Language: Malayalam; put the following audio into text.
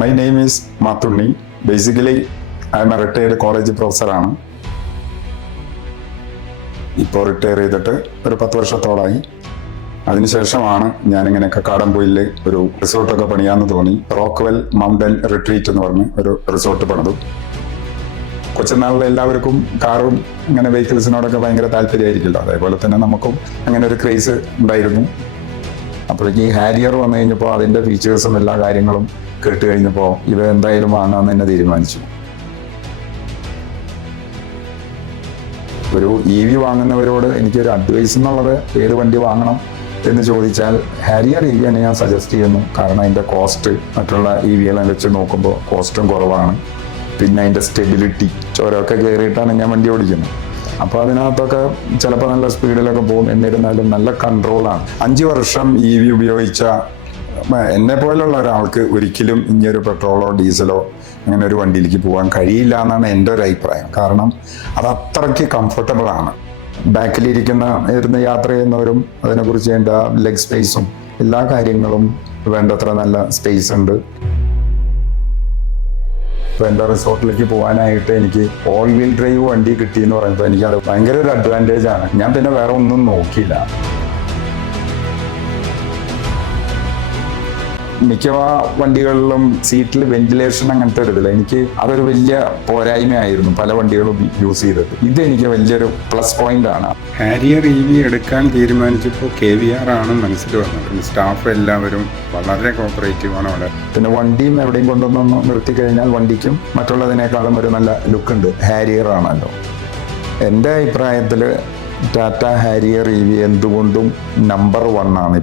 My name is Mathunni. Basically, I am a retired college professor. ഇപ്പോൾ റിട്ടയർ ചെയ്തിട്ട് ഒരു 10 വർഷത്തോളമായി. അതിനുശേഷമാണ് ഞാനിങ്ങനെ കക്കാടംപൊയിൽ ഒരു റിസോർട്ടൊക്കെ പണിയാന്ന് തോന്നി. റോക്ക്വെൽ മൗണ്ടൻ റിട്രീറ്റ് എന്ന് പറഞ്ഞ് ഒരു റിസോർട്ട് പണിതു. കൊച്ചുനാളിൽ എല്ലാവർക്കും കാറും ഇങ്ങനെ വെഹിക്കിൾസിനോടൊക്കെ ഭയങ്കര താല്പര്യമായിരിക്കില്ല. അതേപോലെ തന്നെ നമുക്കും അങ്ങനെ ഒരു ക്രേസ് ഉണ്ടായിരുന്നു. അപ്പോഴേക്ക് ഈ ഹാരിയർ വന്നു കഴിഞ്ഞപ്പോൾ അതിൻ്റെ ഫീച്ചേഴ്സും എല്ലാ കാര്യങ്ങളും കേട്ട് കഴിഞ്ഞപ്പോൾ ഇത് എന്തായാലും വാങ്ങാമെന്ന് തന്നെ തീരുമാനിച്ചു. ഒരു EV വാങ്ങുന്നവരോട് എനിക്കൊരു അഡ്വൈസ് എന്നുള്ളത് ഏത് വണ്ടി വാങ്ങണം എന്ന് ചോദിച്ചാൽ ഹാരിയർ EV തന്നെ ഞാൻ സജസ്റ്റ് ചെയ്യുന്നു. കാരണം അതിൻ്റെ കോസ്റ്റ് മറ്റുള്ള EVകളെ വെച്ച് നോക്കുമ്പോൾ കോസ്റ്റും കുറവാണ്. പിന്നെ അതിൻ്റെ സ്റ്റെബിലിറ്റി ചോരമൊക്കെ കയറിയിട്ടാണ് ഞാൻ വണ്ടി ഓടിക്കുന്നത്. അപ്പോൾ അതിനകത്തൊക്കെ ചിലപ്പോൾ നല്ല സ്പീഡിലൊക്കെ പോകും. എന്നിരുന്നാലും നല്ല കൺട്രോളാണ്. 5 വർഷം EV ഉപയോഗിച്ച എന്നെ പോലുള്ള ഒരാൾക്ക് ഒരിക്കലും ഇനിയൊരു പെട്രോളോ ഡീസലോ അങ്ങനെ ഒരു വണ്ടിയിലേക്ക് പോകാൻ കഴിയില്ല എന്നാണ് എൻ്റെ ഒരു അഭിപ്രായം. കാരണം അത് അത്രയ്ക്ക് കംഫർട്ടബിൾ ആണ്. ബാക്കിലിരുന്ന് യാത്ര ചെയ്യുന്നവരും അതിനെക്കുറിച്ച് വേണ്ട ലെഗ് സ്പേസും എല്ലാ കാര്യങ്ങളും വേണ്ടത്ര നല്ല സ്പേസ് ഉണ്ട്. ഇപ്പോൾ എൻ്റെ റിസോർട്ടിലേക്ക് പോകാനായിട്ട് എനിക്ക് ഓൾ വീൽ ഡ്രൈവ് വണ്ടി കിട്ടിയെന്ന് പറയുമ്പോൾ എനിക്കത് ഭയങ്കര ഒരു അഡ്വാൻറ്റേജ് ആണ്. ഞാൻ പിന്നെ വേറെ ഒന്നും നോക്കിയില്ല. മിക്ക വണ്ടികളിലും സീറ്റിൽ വെന്റിലേഷൻ അങ്ങനത്തെ ഒരു ഇതില്ല. എനിക്ക് അതൊരു വലിയ പോരായ്മയായിരുന്നു പല വണ്ടികളും യൂസ് ചെയ്തത്. ഇതെനിക്ക് വലിയൊരു പ്ലസ് പോയിന്റ് ആണ്. ഹാരിയർ EV എടുക്കാൻ തീരുമാനിച്ചപ്പോൾ KVR ആണ് മനസ്സിൽ വന്നത്. സ്റ്റാഫ് എല്ലാവരും വളരെ കോപ്പറേറ്റീവാണ് അവിടെ. പിന്നെ വണ്ടിയും എവിടെയും കൊണ്ടുവന്ന് നിർത്തി കഴിഞ്ഞാൽ വണ്ടിക്കും മറ്റുള്ളതിനേക്കാളും ഒരു നല്ല ലുക്ക് ഉണ്ട്. ഹാരിയർ ആണല്ലോ. എൻ്റെ അഭിപ്രായത്തിൽ ടാറ്റ ഹാരിയർ EV എന്തുകൊണ്ടും നമ്പർ 1 ആണ്.